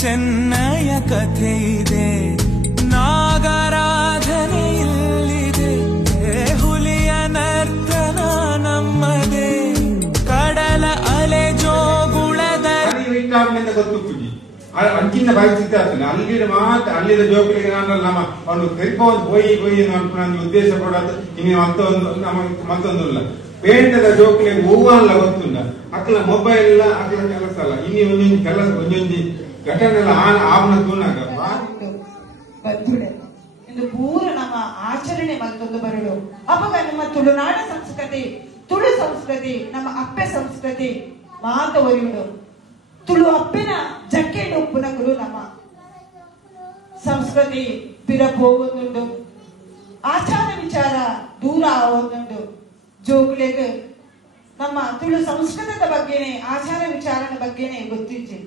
ಚೆನ್ನಯ ಕಥೆ ಇದೆ, ನಾಗರಾಧನೆ ಇಲ್ಲಿದೆ, ಹುಲಿಯ ನರ್ತನ ನಮ್ಮದೇ, ಕಡಲ ಅಲೆ ಜೋಗುಳದ ಗೊತ್ತು ಅಂಚಿನ ಪರಿಸ್ಥಿತಿ ಆಗ್ತದೆ. ಅಲ್ಲಿನ ಮಾತ್ರ ಅಲ್ಲಿನ ಜೋಕುಲಿಗೆ ನಾನಲ್ಲ ನಮ್ಮ ಅವನು ಕರಿಪೋದು ಹೋಯಿ ನನ್ನ ಉದ್ದೇಶ ಕೊಡೋದು ಇನ್ನು ಮತ್ತೊಂದು ಇಲ್ಲ. ಪೇಂಟದ ಜೋಕುಲಿಗೆ ಹೂವಲ್ಲ ಗೊತ್ತುಂಡ ಅಕ್ಕಲ ಮೊಬೈಲ್ ಇಲ್ಲ, ಅಕ್ಕಲ ಕೆಲಸ ಅಲ್ಲ, ಇನ್ನಿ ಒಂದೊಂದು ಕೆಲಸ ಒಂದೊಂದು ಘಟನೆ ಎಲ್ಲ ಆವನ ತೂನಾಗ ಬಂಧುಡೆ ಇಂದು ಪೂರ ನಮ್ಮ ಆಚರಣೆ ಮತ್ತೊಂದು ಬರಡು ಅವಾಗ ನಮ್ಮ ತುಳುನಾಡ ಸಂಸ್ಕೃತಿ, ತುಳು ಸಂಸ್ಕೃತಿ, ನಮ್ಮ ಅಪ್ಪೆ ಸಂಸ್ಕೃತಿ ಮಾತ ಒರಿಯುಡು. ತುಳು ಅಪ್ಪಿನ ಜಕ್ಕೆಂಡು ಉಪ್ಪುನ ಗುರು ನಮ್ಮ ಸಂಸ್ಕೃತಿ ಪಿರಪೋಗುಂದುಂಡು, ಆಚಾರ ವಿಚಾರ ದೂರ ಆವೊಂದುಂಡು. ಜೋಗುಲೆಗ್ ನಮ್ಮ ತುಳು ಸಂಸ್ಕೃತದ ಬಗ್ಗೆನೆ ಆಚಾರ ವಿಚಾರದ ಬಗ್ಗೆನೆ ಗೊತ್ತಿಜ್ಜಿ.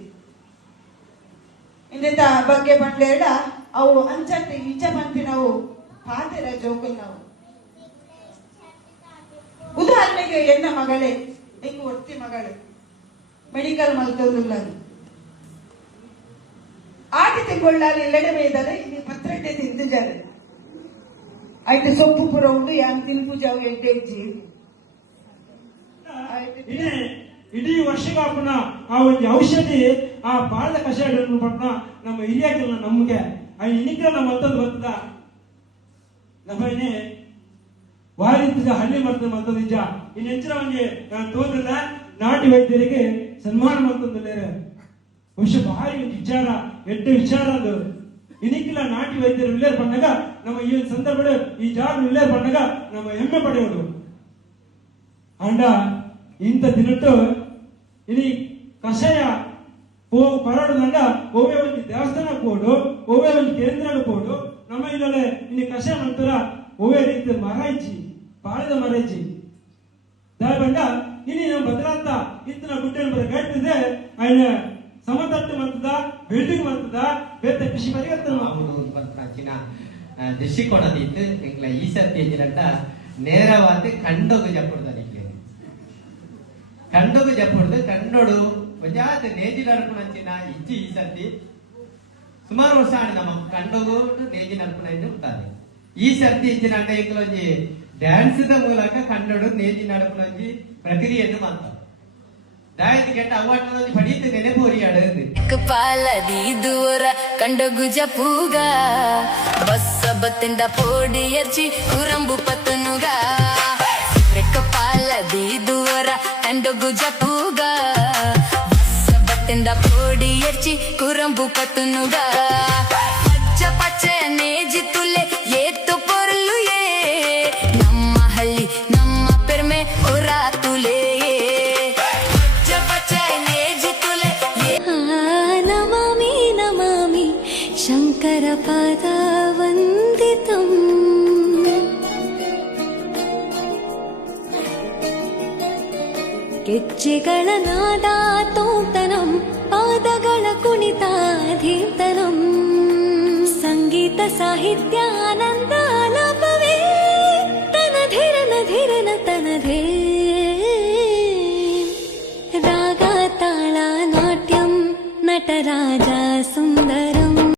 ಇಂದಿತ ಬಗ್ಗೆ ಬಂಡೇಡ ಅವು ಅಂಚಟ್ಟು ಈಚ ಪಂಪಿನವು ಪಾತೆರ ಜೋಗುಲ್ ನಾವು. ಉದಾಹರಣೆಗೆ ಎನ್ನ ಮಗಳೇ ಹಿಂಗ ಒತ್ತಿ ಮಗಳು ಮೆಡಿಕಲ್ ಮಲ್ತೋದಿಲ್ಲ, ಆಟಿ ತಿಂಗೊಳ್ಳಾలి ಎಲ್ಲೆಡೆ ಮೇಯ್ದಾರೆ ಇಲ್ಲಿ ಪತ್ರಟ್ಟೆ ತಿಂದಿದ್ದಾರೆ ಆಯ್ತು ಸೊಪ್ಪು ಪುರ ಉಂಡು ಯಾನ್ ತಿನ್ಪು ಜಾವು ಎಡ್ಡೆ ಇಜ್ಜಿ ಇಡೀ ವರ್ಷಗಾಪನ ಆ ಒಂದು ಔಷಧಿ ಆ ಬಾಳದ ಕಷಾಯ ಪಟ್ಟ ನಮ್ಮ ಹಿರಿಯಾಗಿಲ್ಲ ನಮ್ಗೆ ಇನ್ನಿಕ ನಮ್ಮ ಅಂತದ್ದು ಬರ್ತದ ನಮ್ಮನೆ ವಾರಿದ್ದ ಹಳ್ಳಿ ಮಾಡ್ತದೆ ಮತ್ತೊಂದು ನಿಜ ಇನ್ನು ಹೆಚ್ಚಿನ ಅವನಿಗೆ ನಾನು ತೋರಿಲ್ಲ ನಾಟಿ ವೈದ್ಯರಿಗೆ ಸನ್ಮಾನ ಮಾಡ್ತಂದ್ರೆ ಬಹುಶಃ ಭಾರಿ ಒಂದು ವಿಚಾರ ಎಡ್ಡ ವಿಚಾರ ಅದು. ಇನ್ನಿಕ್ಕಿಲ್ಲ ನಾಟಿ ವೈದ್ಯರು ಉಲ್ಲೇರ್ ಬಂದಾಗ ನಮ್ಮ ಈ ಒಂದು ಸಂದರ್ಭ ಈ ಜಾಗ ಉಲ್ಲೇರ್ ಬಂದಾಗ ನಮ್ಮ ಹೆಮ್ಮೆ ಪಡೆಯೋದು ಅಂಡ ಇಂಥ ದಿನಟ್ಟು ಇನಿ ಕಷಾಯ ಪರಡುದಂಡ ಒವ್ವೇ ಒಂದು ದೇವಸ್ಥಾನ ಕೋಡು, ಒವ್ವೇ ಒಂದು ಕೇಂದ್ರ ಕೋಡು, ನಮ್ಮ ಇಲ್ಲೇ ಇನ್ನು ಕಷಾಯ ನಂತರ ಒವ್ವೇ ರೀತಿ ಮರ ಇಚ್ಚಿ ಪಾಳದ ಮರ ಇಚ್ಚಿ ಬಂಡ ಇನಿ ನಮ್ಮ ಭದ್ರಾಂತ ಇತ್ತಿನ ಗುಡ್ಡೆ ಗಟ್ಟಿದೆ ఆయన ಸಮತಟ್ಟು ಮಾಡ್ತದ ಬಿಲ್ಡಿಂಗ್ ಮಾಡ್ತದ ಬೇತ ಕೃಷಿ ಪರಿವರ್ತನೆ ಚಿನ್ನ ದೃಷ್ಟಿಕೋನದಿತ್ತು ಎಂಗ್ಲ ಈ ಸರ್ತಿ ಎಂಜಿನಂಟ ನೇರವಾದ ಕಂಡೋಗು ಜಪ್ಪುಡ್ದ ಕಂಡೋಗು ಜಪ್ಪುಡ್ದು ಕನ್ನೋಡು ಒಂಜಾತ ನೇಜಿ ನಡ್ಪುಣಂಚಿನ ಇಜ್ಜಿ ಈ ಸರ್ತಿ ಸುಮಾರು ವರ್ಷ ಆಡಿ ನಮ್ಮ ಕಂಡೋಗು ನೇಜಿ ನಡ್ಪುಣ ಇರ್ತಾರೆ. ಈ ಸರ್ತಿ ಇಜ್ಜಿನಂಟ ಎಂಗ್ಲೊಂಜಿ ಡ್ಯಾನ್ಸ್ದ ಮೂಲಕ ಕನ್ನಡ ನೇಜಿ ನಡ್ಪುಣಂಜಿ ಪ್ರಕ್ರಿಯೆಯನ್ನು ಮಾಡ್ತಾರೆ. ದಾಯದ ಕೆಟ್ಟ ಅವಾಟದಲ್ಲಿ ಪಡೀತು ನೆನೆಪೋರಿಯಾಡು ಪಾಲದಿ ದೂರ ಕಂಡೋಗು ಜಪೂಗ ಬಸ್ಸ ಬತ್ತಿಂದ ಪೋಡಿ ಎರ್ಚಿ ಕುರಂಬು ಪತ್ತನುಗ ಪಾಲದಿ ದೂರ ಕಂಡೋಗು ಜಪೂಗ ಬಸ್ಸ ಬತ್ತಿಂದ ಪೋಡಿ ಎರ್ಚಿ ಕುರಂಬು ಪತ್ತನುಗ ಪಚ್ಚ ಪಚ್ಚ ನೇಜಿ ತುಲೆ ಏತು ಪೊರ್ಲು ಏ ನಮ್ಮ ಹಳ್ಳಿ ನಮ್ಮ ಪೆರ್ಮೆ ಹೊರ ತುಲೆ ಶಂಕರ ಪಾದ ವಂದಿತಂ. ಗೆಜ್ಜೆಗಳ ನಾದ ತೋಂತನಂ, ಪಾದಗಳ ಕುಣಿತಾಧೀತನಂ, ಸಂಗೀತ ಸಾಹಿತ್ಯ ಆನಂದ